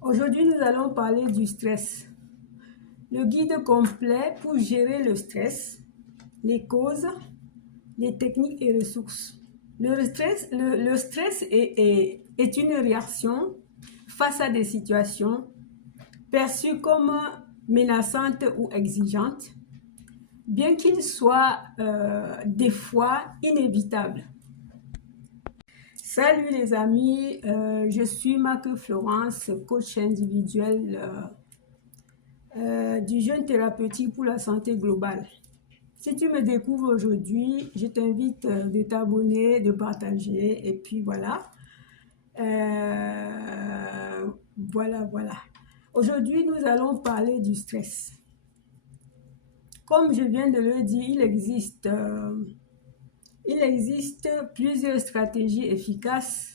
Aujourd'hui, nous allons parler du stress. Le guide complet pour gérer le stress, les causes, les techniques et ressources. Le stress est une réaction face à des situations perçues comme menaçantes ou exigeantes, bien qu'il soit des fois inévitable. Salut les amis, je suis Marc Florence, coach individuel du jeûne thérapeutique pour la santé globale. Si tu me découvres aujourd'hui, je t'invite de t'abonner, de partager et puis voilà. Voilà. Aujourd'hui, nous allons parler du stress. Comme je viens de le dire, il existe plusieurs stratégies efficaces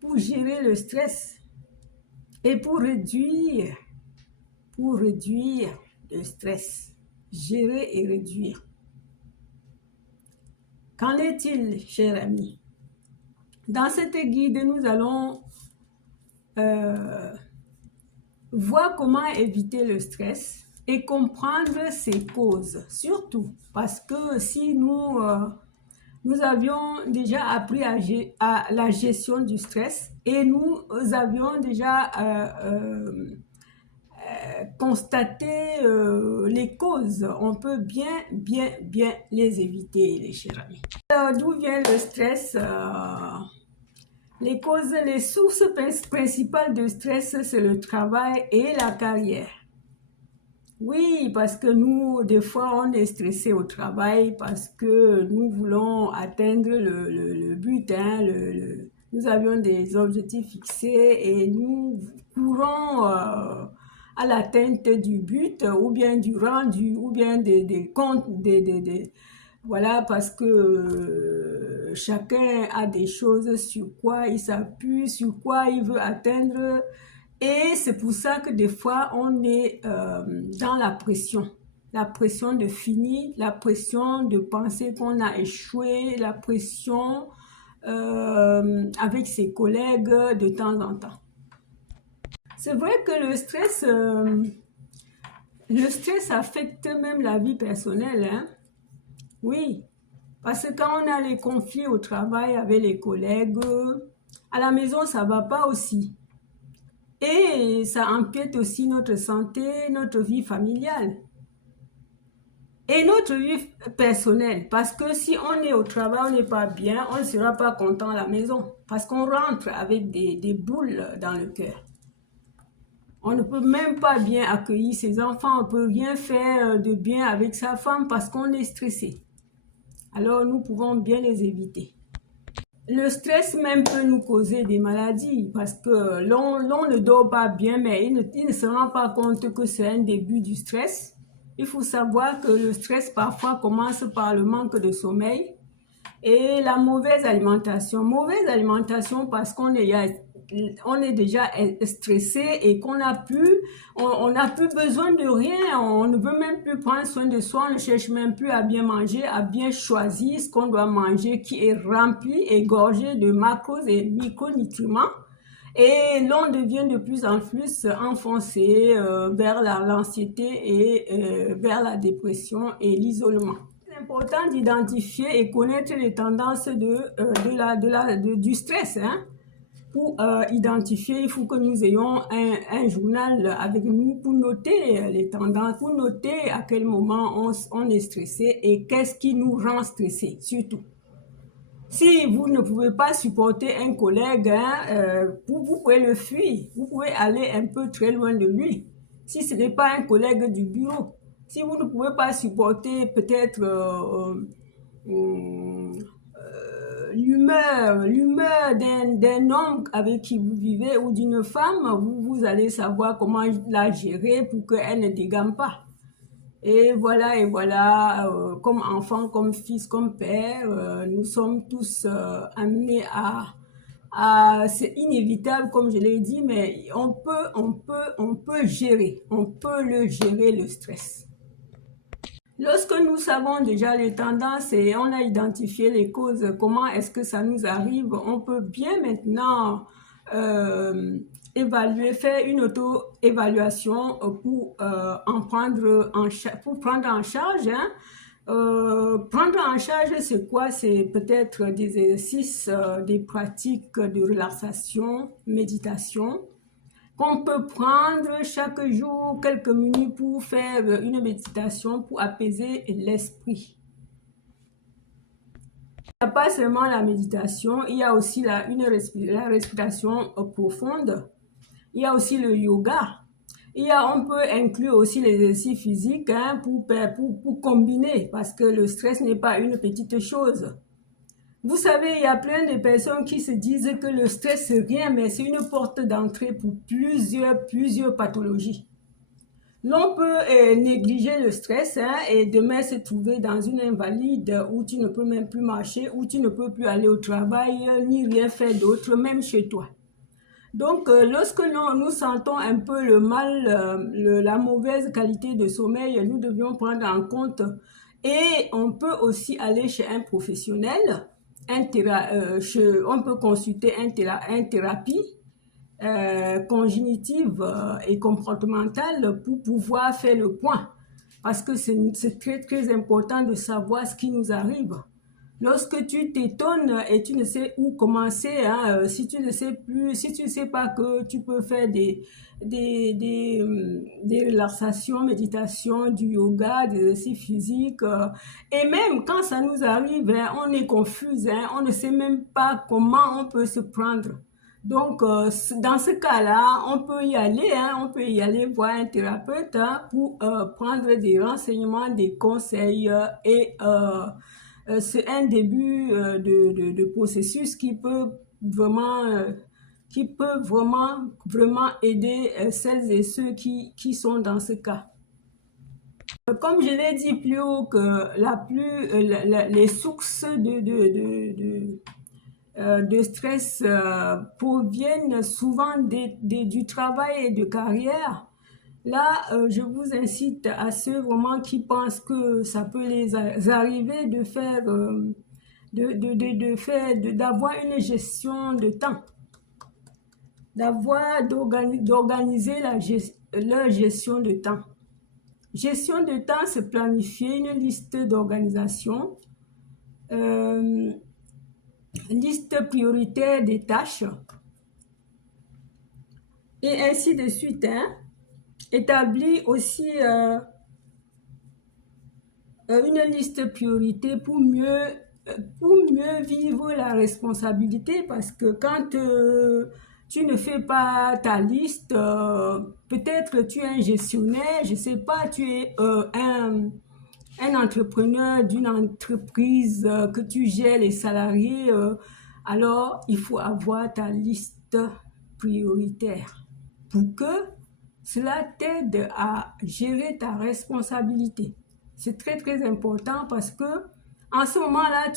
pour gérer le stress et pour réduire le stress. Gérer et réduire. Qu'en est-il, chers amis? Dans cette guide, nous allons voir comment éviter le stress et comprendre ses causes. Surtout parce que si nous avions déjà appris à la gestion du stress et nous avions déjà constaté les causes, on peut bien les éviter, les chers amis. Alors, d'où vient le stress? Les causes, les sources principales de stress, c'est le travail et la carrière. Oui, parce que nous, des fois, on est stressé au travail parce que nous voulons atteindre le but, hein, nous avions des objectifs fixés et nous courons à l'atteinte du but ou bien du rendu ou bien des comptes, voilà, parce que chacun a des choses sur quoi il s'appuie, sur quoi il veut atteindre. Et c'est pour ça que des fois, on est dans la pression de finir, la pression de penser qu'on a échoué, la pression avec ses collègues de temps en temps. C'est vrai que le stress affecte même la vie personnelle, hein? Oui, parce que quand on a les conflits au travail avec les collègues, à la maison, ça ne va pas aussi. Et ça empiète aussi notre santé, notre vie familiale et notre vie personnelle. Parce que si on est au travail, on n'est pas bien, on ne sera pas content à la maison. Parce qu'on rentre avec des boules dans le cœur. On ne peut même pas bien accueillir ses enfants, on ne peut rien faire de bien avec sa femme parce qu'on est stressé. Alors nous pouvons bien les éviter. Le stress même peut nous causer des maladies parce que l'on ne dort pas bien, mais il ne se rend pas compte que c'est un début du stress. Il faut savoir que le stress parfois commence par le manque de sommeil et la mauvaise alimentation. Mauvaise alimentation parce qu'on est déjà stressé et qu'on n'a plus, on n'a plus besoin de rien, on ne veut même plus prendre soin de soi, on ne cherche même plus à bien manger, à bien choisir ce qu'on doit manger qui est rempli et gorgé de macros et micronutriments. Et l'on devient de plus en plus enfoncé vers l'anxiété et vers la dépression et l'isolement. C'est important d'identifier et connaître les tendances du stress, hein. Pour identifier, il faut que nous ayons un journal avec nous pour noter les tendances, pour noter à quel moment on est stressé et qu'est-ce qui nous rend stressé, surtout. Si vous ne pouvez pas supporter un collègue, hein, vous pouvez le fuir, vous pouvez aller un peu très loin de lui. Si ce n'est pas un collègue du bureau, si vous ne pouvez pas supporter peut-être l'humeur d'un homme avec qui vous vivez ou d'une femme, vous allez savoir comment la gérer pour qu'elle ne dégame pas. Et voilà, comme enfant, comme fils, comme père, nous sommes tous amenés c'est inévitable, comme je l'ai dit, mais on peut le gérer le stress. Lorsque nous savons déjà les tendances et on a identifié les causes, comment est-ce que ça nous arrive, on peut bien maintenant faire une auto-évaluation pour prendre en charge. Hein. Prendre en charge, c'est quoi? C'est peut-être des exercices, des pratiques de relaxation, méditation, qu'on peut prendre chaque jour quelques minutes pour faire une méditation pour apaiser l'esprit. Il n'y a pas seulement la méditation, il y a aussi la respiration profonde, il y a aussi le yoga. On peut inclure aussi les exercices physiques hein, pour combiner, parce que le stress n'est pas une petite chose. Vous savez, il y a plein de personnes qui se disent que le stress c'est rien, mais c'est une porte d'entrée pour plusieurs pathologies. L'on peut négliger le stress hein, et demain se trouver dans une invalide où tu ne peux même plus marcher, où tu ne peux plus aller au travail, ni rien faire d'autre, même chez toi. Donc, lorsque nous sentons un peu le mal, la mauvaise qualité de sommeil, nous devions prendre en compte et on peut aussi aller chez un professionnel, on peut consulter un thérapie cognitive et comportementale pour pouvoir faire le point. Parce que c'est très important de savoir ce qui nous arrive. Lorsque tu t'étonnes et tu ne sais où commencer, hein, si tu ne sais pas que tu peux faire des relaxations, méditations, du yoga, des exercices physiques, et même quand ça nous arrive, hein, on est confus, hein, on ne sait même pas comment on peut se prendre. Donc, dans ce cas-là, on peut y aller, hein, on peut y aller voir un thérapeute hein, pour prendre des renseignements, des conseils c'est un début de processus qui peut vraiment aider celles et ceux qui sont dans ce cas. Comme je l'ai dit plus haut, que les sources de stress proviennent souvent du travail et de carrière. Là, je vous incite à ceux vraiment qui pensent que ça peut les arriver de faire, d'avoir une gestion de temps, d'organiser leur gestion de temps. Gestion de temps, c'est planifier une liste d'organisation, liste prioritaire des tâches, et ainsi de suite, hein. Établir aussi une liste priorité pour mieux vivre la responsabilité, parce que quand tu ne fais pas ta liste, peut-être tu es un gestionnaire, je sais pas, tu es un entrepreneur d'une entreprise que tu gères les salariés, alors il faut avoir ta liste prioritaire pour que cela t'aide à gérer ta responsabilité. C'est très important parce que en ce moment-là,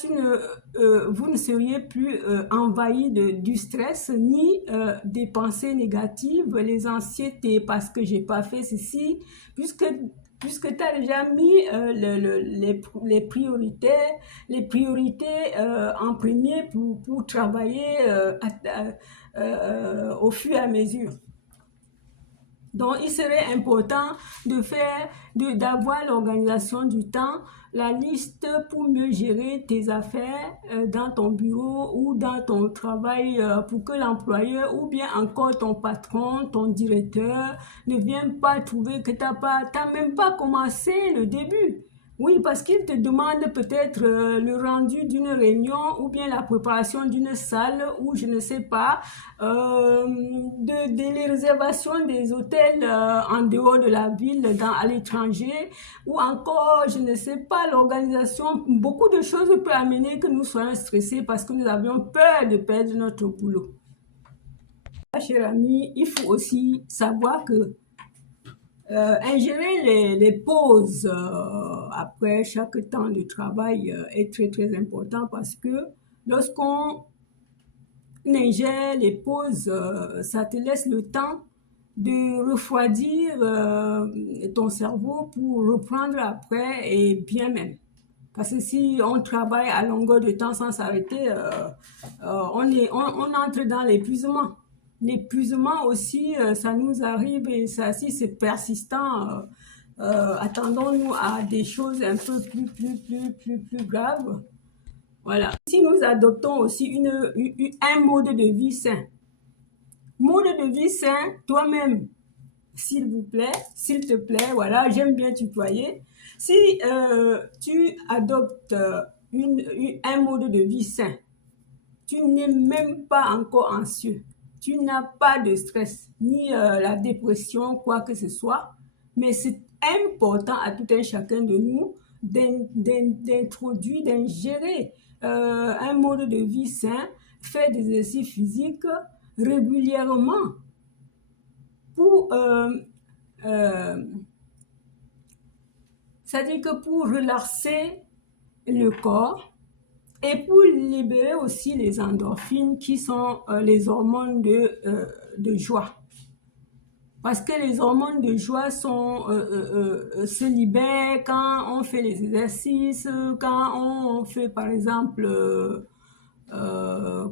vous ne seriez plus envahi du stress ni des pensées négatives, les anxiétés parce que j'ai pas fait ceci, puisque tu as déjà mis les priorités en premier pour travailler au fur et à mesure. Donc, il serait important d'avoir l'organisation du temps, la liste pour mieux gérer tes affaires dans ton bureau ou dans ton travail pour que l'employeur ou bien encore ton patron, ton directeur ne vienne pas trouver que tu n'as même pas commencé le début. Oui, parce qu'il te demande peut-être le rendu d'une réunion ou bien la préparation d'une salle ou je ne sais pas, les réservations des hôtels en dehors de la ville, à l'étranger ou encore, je ne sais pas, l'organisation. Beaucoup de choses peuvent amener que nous soyons stressés parce que nous avions peur de perdre notre boulot. Chers amis, il faut aussi savoir que ingérer les pauses après chaque temps de travail est très important parce que lorsqu'on ingère les pauses, ça te laisse le temps de refroidir ton cerveau pour reprendre après et bien même. Parce que si on travaille à longueur de temps sans s'arrêter, on entre dans l'épuisement. L'épuisement aussi, ça nous arrive et ça, si c'est persistant, attendons-nous à des choses un peu plus graves. Voilà. Si nous adoptons aussi un mode de vie sain, mode de vie sain, toi-même, s'il vous plaît, s'il te plaît, voilà, j'aime bien tutoyer. Si tu adoptes un mode de vie sain, tu n'es même pas encore anxieux, tu n'as pas de stress, ni la dépression, quoi que ce soit, mais c'est important à tout un chacun de nous d'introduire, d'ingérer un mode de vie sain, faire des exercices physiques régulièrement pour c'est-à-dire que pour relaxer le corps et pour libérer aussi les endorphines qui sont les hormones de joie. Parce que les hormones de joie se libèrent quand on fait les exercices, quand on fait par exemple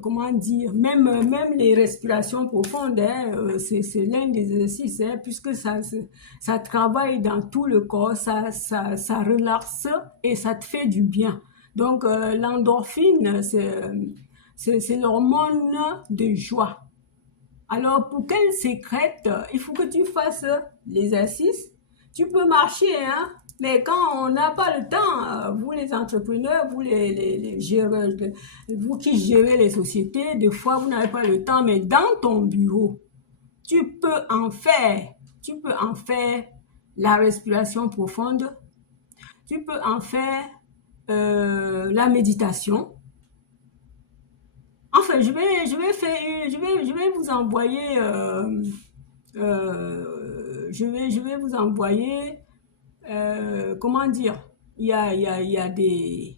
comment dire, même les respirations profondes, hein, c'est l'un des exercices, hein, puisque ça travaille dans tout le corps, ça relaxe et ça te fait du bien. Donc, l'endorphine, c'est l'hormone de joie. Alors, pour qu'elle sécrète, il faut que tu fasses l'exercice. Tu peux marcher, hein, mais quand on n'a pas le temps, vous les entrepreneurs, vous les géreurs, vous qui gérez les sociétés, des fois vous n'avez pas le temps, mais dans ton bureau, tu peux en faire. Tu peux en faire la respiration profonde. Tu peux en faire la méditation. Enfin, je vais vous envoyer, je vais vous envoyer, comment dire, il y a des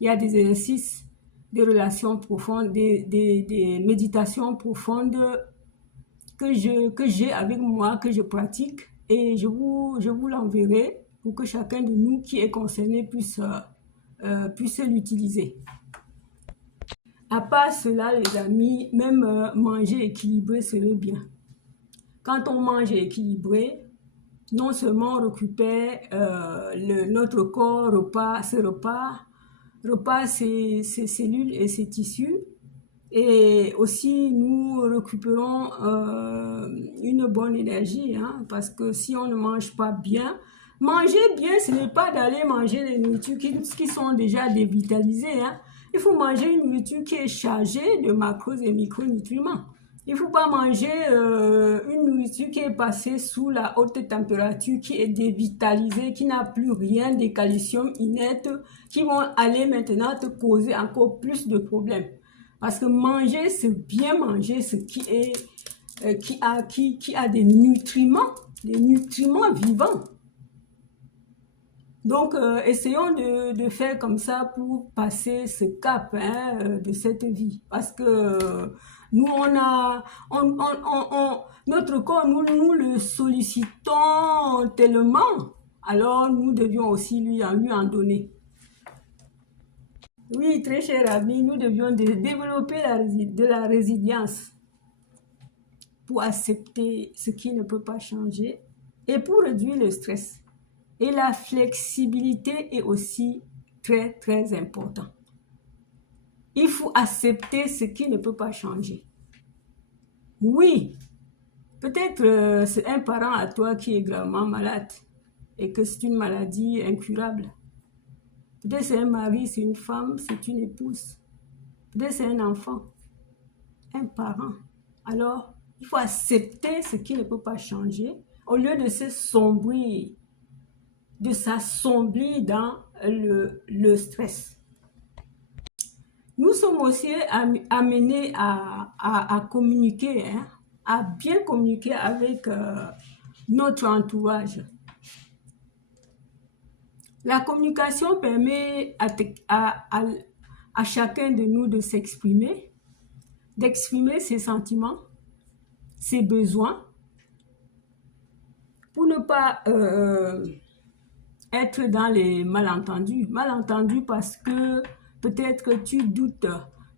exercices, des relations profondes, des méditations profondes que j'ai avec moi, que je pratique, et je vous l'enverrai pour que chacun de nous qui est concerné puisse l'utiliser. À part cela, les amis, même manger équilibré serait bien. Quand on mange équilibré, non seulement on récupère notre corps, repart ses cellules et ses tissus, et aussi nous récupérons une bonne énergie, hein, parce que si on ne mange pas bien, manger bien, ce n'est pas d'aller manger les nourritures qui sont déjà dévitalisées, hein. Il faut manger une nourriture qui est chargée de macros et micronutriments. Il ne faut pas manger une nourriture qui est passée sous la haute température, qui est dévitalisée, qui n'a plus rien de calcium inerte, qui vont aller maintenant te causer encore plus de problèmes. Parce que manger, c'est bien manger ce qui a des nutriments vivants. Donc, essayons de faire comme ça pour passer ce cap, hein, de cette vie. Parce que nous, notre corps, nous le sollicitons tellement. Alors, nous devions aussi lui en donner. Oui, très cher ami, nous devions développer de la résilience pour accepter ce qui ne peut pas changer et pour réduire le stress. Et la flexibilité est aussi très important. Il faut accepter ce qui ne peut pas changer. Oui, peut-être c'est un parent à toi qui est gravement malade et que c'est une maladie incurable. Peut-être c'est un mari, c'est une femme, c'est une épouse. Peut-être c'est un enfant, un parent. Alors, il faut accepter ce qui ne peut pas changer au lieu de s'assombrir dans le stress. Nous sommes aussi amenés à communiquer, hein, à bien communiquer avec notre entourage. La communication permet à chacun de nous de s'exprimer, d'exprimer ses sentiments, ses besoins, pour ne pas être dans les malentendus. Malentendus parce que peut-être que tu doutes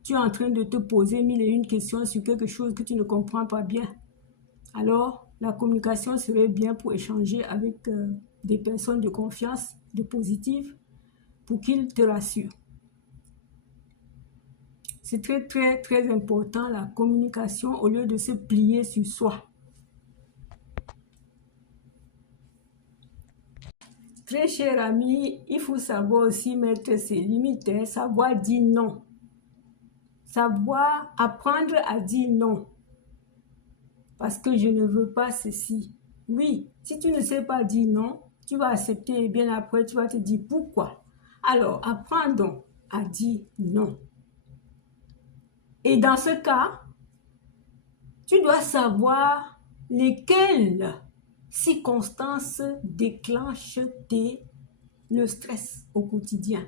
tu es en train de te poser mille et une questions sur quelque chose que tu ne comprends pas bien. Alors, la communication serait bien pour échanger avec des personnes de confiance, de positives, pour qu'ils te rassurent. C'est très, très, très important, la communication, au lieu de se plier sur soi. Très cher ami, il faut savoir aussi mettre ses limites, hein, savoir dire non. Savoir apprendre à dire non. Parce que je ne veux pas ceci. Oui, si tu ne sais pas dire non, tu vas accepter et bien après, tu vas te dire pourquoi. Alors, apprends donc à dire non. Et dans ce cas, tu dois savoir lesquelles circonstances déclenchent le stress au quotidien.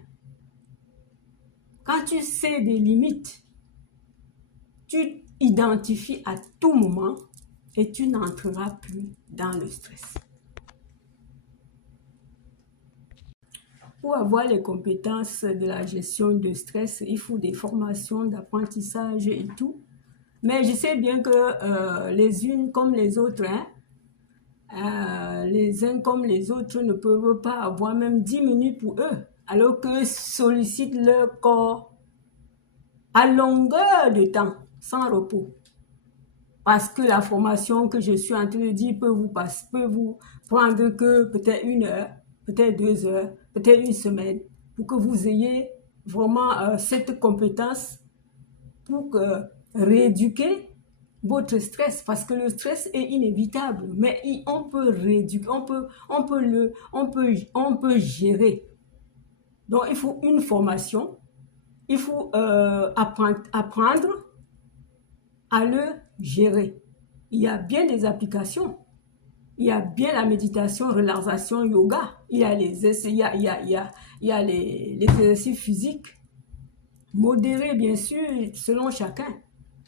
Quand tu sais des limites, tu identifies à tout moment et tu n'entreras plus dans le stress. Pour avoir les compétences de la gestion de stress, il faut des formations d'apprentissage et tout. Mais je sais bien que les unes comme les autres, les uns comme les autres ne peuvent pas avoir même 10 minutes pour eux, alors que sollicitent leur corps à longueur de temps, sans repos. Parce que la formation que je suis en train de dire peut vous prendre que peut-être 1 heure, peut-être 2 heures, peut-être 1 semaine, pour que vous ayez vraiment cette compétence pour rééduquer votre stress, parce que le stress est inévitable, mais on peut rééduquer, on peut gérer. Donc il faut une formation, il faut apprendre à le gérer. Il y a bien des applications. Il y a bien la méditation, relaxation, yoga. Il y a les exercices physiques. Modérés, bien sûr, selon chacun.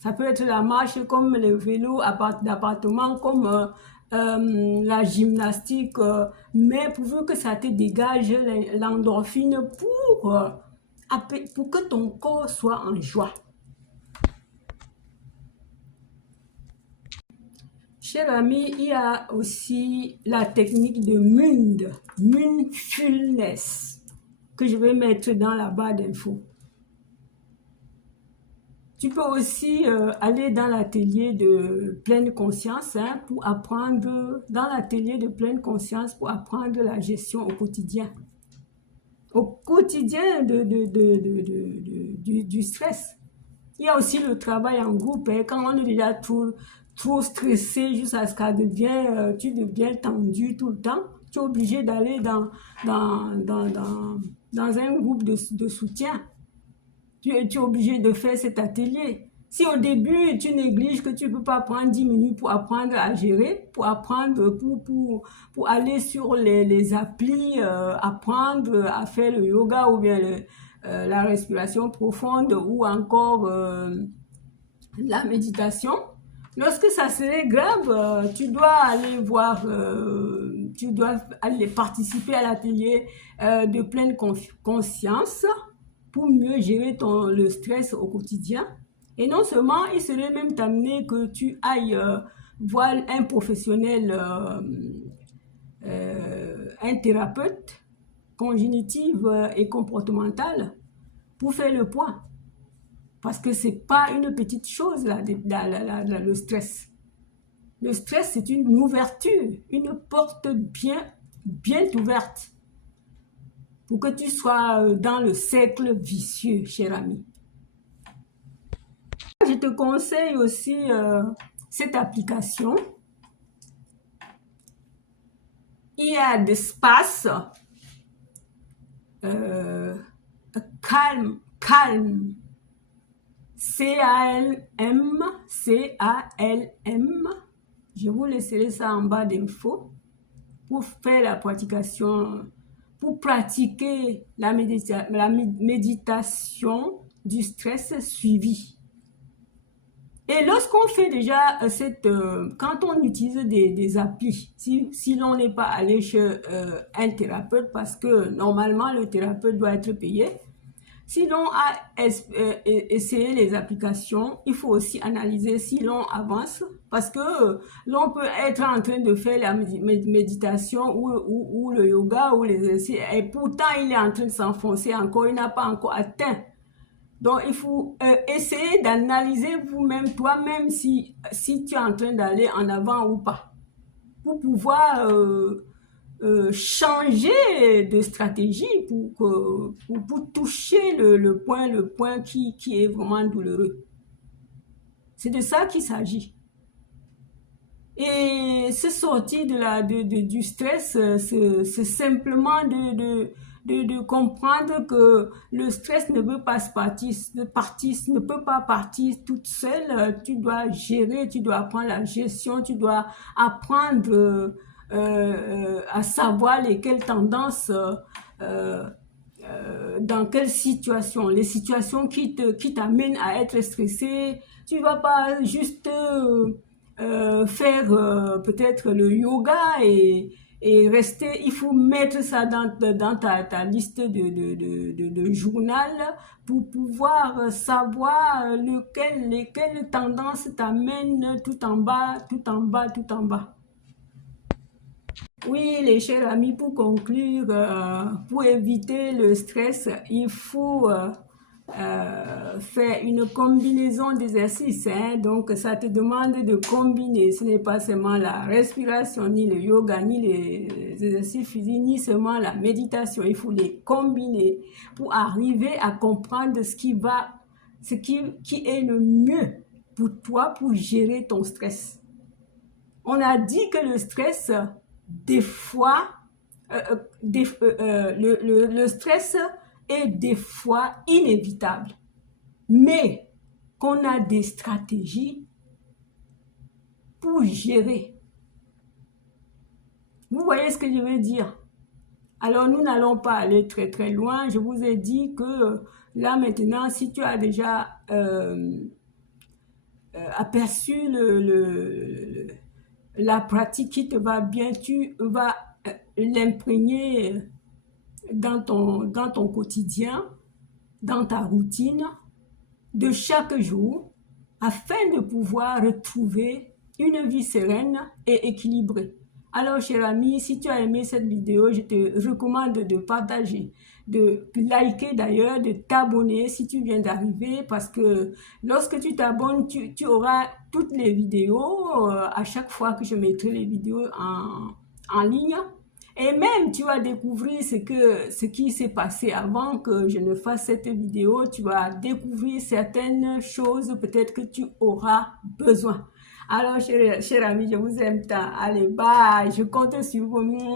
Ça peut être la marche comme le vélo d'appartement, comme la gymnastique. Mais pourvu que ça te dégage l'endorphine pour que ton corps soit en joie. Cher ami, il y a aussi la technique de mindfulness, que je vais mettre dans la barre d'infos. Tu peux aussi aller dans l'atelier de pleine conscience pour apprendre, la gestion au quotidien. Au quotidien du stress. Il y a aussi le travail en groupe. Quand on est déjà trop stressé jusqu'à ce que tu deviens tendu tout le temps, tu es obligé d'aller dans un groupe de soutien. Tu es obligé de faire cet atelier. Si au début, tu négliges que tu ne peux pas prendre 10 minutes pour apprendre à gérer, pour apprendre, pour aller sur les applis, apprendre à faire le yoga ou bien la respiration profonde ou encore la méditation, lorsque ça serait grave, tu dois aller tu dois aller participer à l'atelier de pleine conscience pour mieux gérer le stress au quotidien. Et non seulement, il serait même amené que tu ailles voir un professionnel, un thérapeute cognitif et comportemental pour faire le point. Parce que ce n'est pas une petite chose, le stress. Le stress, c'est une ouverture, une porte bien ouverte pour que tu sois dans le cercle vicieux, cher ami. Je te conseille aussi cette application. Il y a d'espace Calm. C-A-L-M. Je vous laisserai ça en bas d'infos pour faire la pratication, pour pratiquer la méditation du stress suivi. Et lorsqu'on fait déjà quand on utilise des applis, si l'on n'est pas allé chez un thérapeute, parce que normalement le thérapeute doit être payé, Si l'on a essayé les applications, il faut aussi analyser si l'on avance, parce que l'on peut être en train de faire la méditation ou le yoga ou les exercices, et pourtant il est en train de s'enfoncer encore, il n'a pas encore atteint. Donc, il faut essayer d'analyser vous-même, toi-même, si tu es en train d'aller en avant ou pas, pour pouvoir changer de stratégie pour toucher le point qui est vraiment douloureux. C'est de ça qu'il s'agit. Et se sortir du stress, c'est simplement de comprendre que le stress ne peut pas ne peut pas partir toute seule. Tu dois gérer, tu dois apprendre la gestion, tu dois apprendre à savoir lesquelles tendances, dans quelle situation, les situations qui t'amènent à être stressé. Tu vas pas juste faire peut-être le yoga et rester, il faut mettre ça dans ta liste de journal pour pouvoir savoir lesquelles tendances t'amènent tout en bas, tout en bas, tout en bas. Oui, les chers amis, pour conclure, pour éviter le stress, il faut faire une combinaison d'exercices. Donc, ça te demande de combiner. Ce n'est pas seulement la respiration, ni le yoga, ni les exercices physiques, ni seulement la méditation. Il faut les combiner pour arriver à comprendre ce qui est le mieux pour toi pour gérer ton stress. On a dit que le stress, des fois, le stress est des fois inévitable, mais qu'on a des stratégies pour gérer. Vous voyez ce que je veux dire? Alors, nous n'allons pas aller très très loin. Je vous ai dit que là maintenant, si tu as déjà aperçu la pratique qui te va bien, tu vas l'imprégner dans ton quotidien, dans ta routine de chaque jour, afin de pouvoir retrouver une vie sereine et équilibrée. Alors, cher ami, si tu as aimé cette vidéo, je te recommande de partager, de liker d'ailleurs, de t'abonner si tu viens d'arriver, parce que lorsque tu t'abonnes, tu auras toutes les vidéos à chaque fois que je mettrai les vidéos en ligne. Et même, tu vas découvrir ce qui s'est passé avant que je ne fasse cette vidéo. Tu vas découvrir certaines choses peut-être que tu auras besoin. Alors, chers amis, je vous aime tant. Allez, bye. Je compte sur vous.